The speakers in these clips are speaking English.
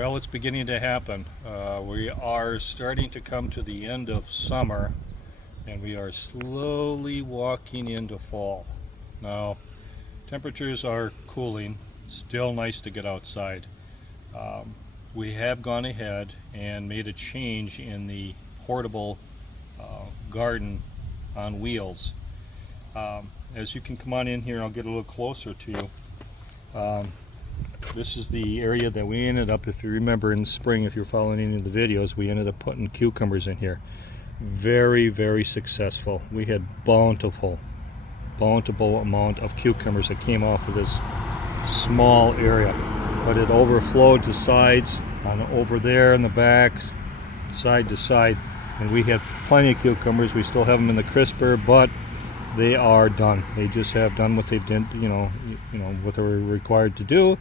Well, it's beginning to happen. We are starting to come to the end of summer and we are slowly walking into fall. Now, temperatures are cooling. Still nice to get outside. We have gone ahead and made a change in the portable garden on wheels. As you can come on in here, I'll get a little closer to you. This is the area that we ended up, if you remember in the spring, if you're following any of the videos, we ended up putting cucumbers in here. Very, very successful. We had bountiful amount of cucumbers that came off of this small area. But it overflowed to sides, on over there in the back, side to side. And we had plenty of cucumbers. We still have them in the crisper, but they are done. They just have done what they've done, what they were required to do.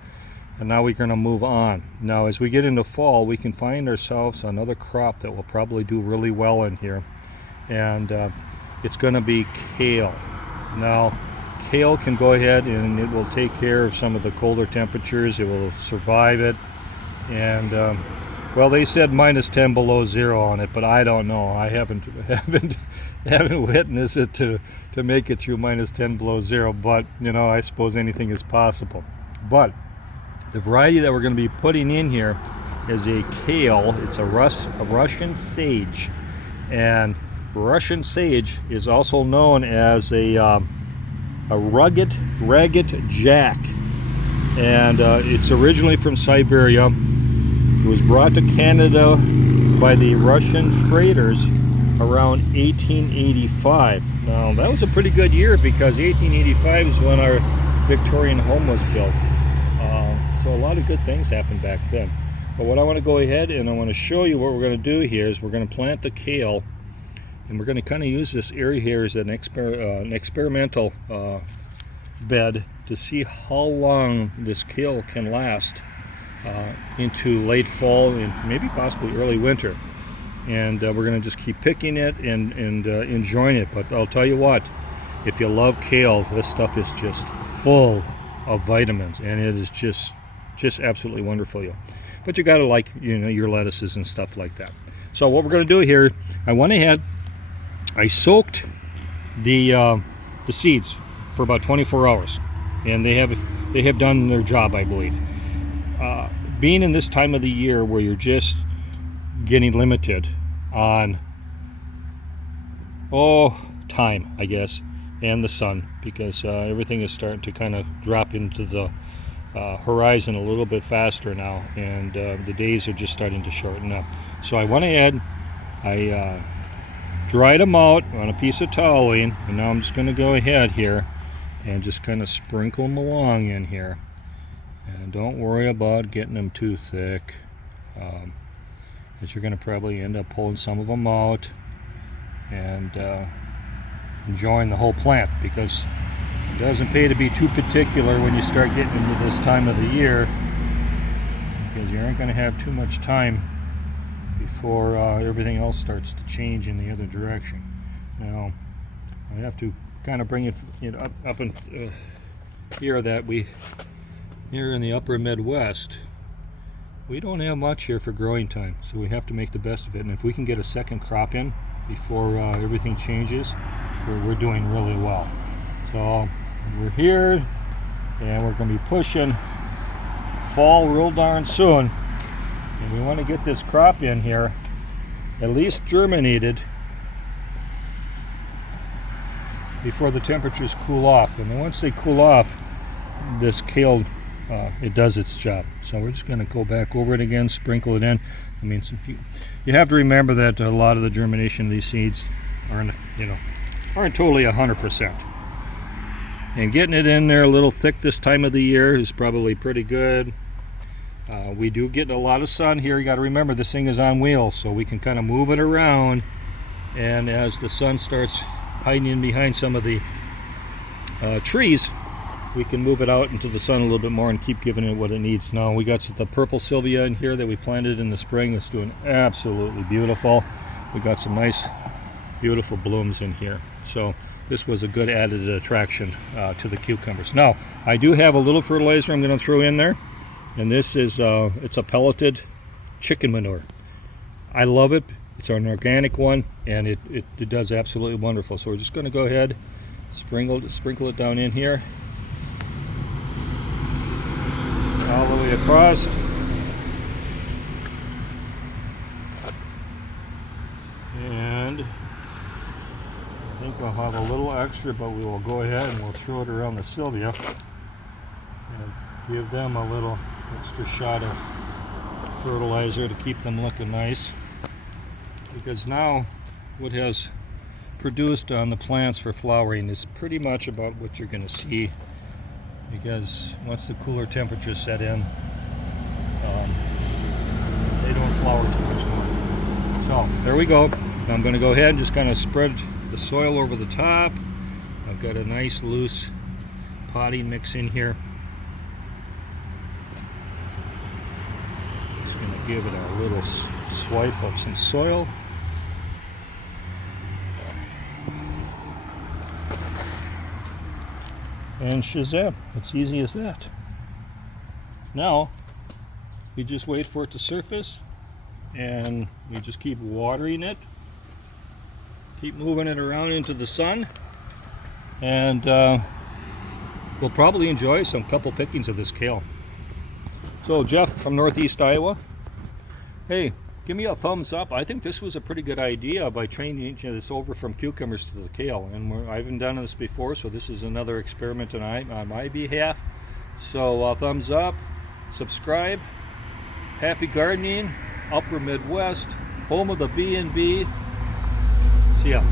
And now we're going to move on. Now as we get into fall, we can find ourselves another crop that will probably do really well in here. And it's going to be kale. Now kale can go ahead and it will take care of some of the colder temperatures. It will survive it. And well, they said -10 below zero on it, but I don't know. I haven't witnessed it to make it through -10 below zero. But I suppose anything is possible. But the variety that we're going to be putting in here is a kale. It's a Russian sage, and Russian sage is also known as a ragged jack, and it's originally from Siberia. It was brought to Canada by the Russian traders around 1885. Now that was a pretty good year because 1885 is when our Victorian home was built. So a lot of good things happened back then. But what I want to go ahead and I want to show you what we're going to do here is we're going to plant the kale, and we're going to kind of use this area here as an experimental bed to see how long this kale can last into late fall and maybe possibly early winter. And we're going to just keep picking it and enjoying it. But I'll tell you what, if you love kale, this stuff is just full of vitamins, and it is just absolutely wonderful. But you got to like your lettuces and stuff like that. So what we're going to do here, I went ahead, I soaked the seeds for about 24 hours, and they have done their job, I believe. Being in this time of the year where you're just getting limited on time, I guess, and the sun, because everything is starting to kind of drop into the horizon a little bit faster now, and the days are just starting to shorten up. So I went ahead, I dried them out on a piece of toweling, and now I'm just going to go ahead here and just kind of sprinkle them along in here. And don't worry about getting them too thick, as you're going to probably end up pulling some of them out and enjoying the whole plant, because it doesn't pay to be too particular when you start getting into this time of the year, because you aren't going to have too much time before everything else starts to change in the other direction. Now I have to kind of bring it up in here that here in the upper Midwest, we don't have much here for growing time, so we have to make the best of it. And if we can get a second crop in before everything changes, we're doing really well. So we're here, and we're going to be pushing fall real darn soon, and we want to get this crop in here at least germinated before the temperatures cool off. And then once they cool off, this kale, it does its job. So we're just going to go back over it again, sprinkle it in. I mean, you have to remember that a lot of the germination of these seeds aren't totally 100%. And getting it in there a little thick this time of the year is probably pretty good. We do get a lot of sun here. You got to remember this thing is on wheels, so we can kind of move it around. And as the sun starts hiding in behind some of the trees, we can move it out into the sun a little bit more and keep giving it what it needs. Now we got the purple Sylvia in here that we planted in the spring. That's doing absolutely beautiful. We got some nice beautiful blooms in here. So this was a good added attraction to the cucumbers. Now I do have a little fertilizer I'm going to throw in there, And this is it's a pelleted chicken manure. I love it. It's an organic one, and it does absolutely wonderful. So we're just going to go ahead, sprinkle it down in here, all the way across. And I think I'll have a little extra, but we will go ahead and we'll throw it around the Sylvia and give them a little extra shot of fertilizer to keep them looking nice. Because now what has produced on the plants for flowering is pretty much about what you're going to see, because once the cooler temperatures set in, they don't flower too much more. So there we go. I'm going to go ahead and just kind of spread the soil over the top. I've got a nice loose potting mix in here. Just going to give it a little swipe of some soil. And shazam, it's easy as that. Now, we just wait for it to surface, and we just keep watering it, keep moving it around into the sun, and we'll probably enjoy some couple pickings of this kale. So Jeff from Northeast Iowa, hey, give me a thumbs up. I think this was a pretty good idea by changing this over from cucumbers to the kale, and I haven't done this before, so this is another experiment on my behalf. So thumbs up, subscribe. Happy gardening, Upper Midwest, home of the B&B. See ya.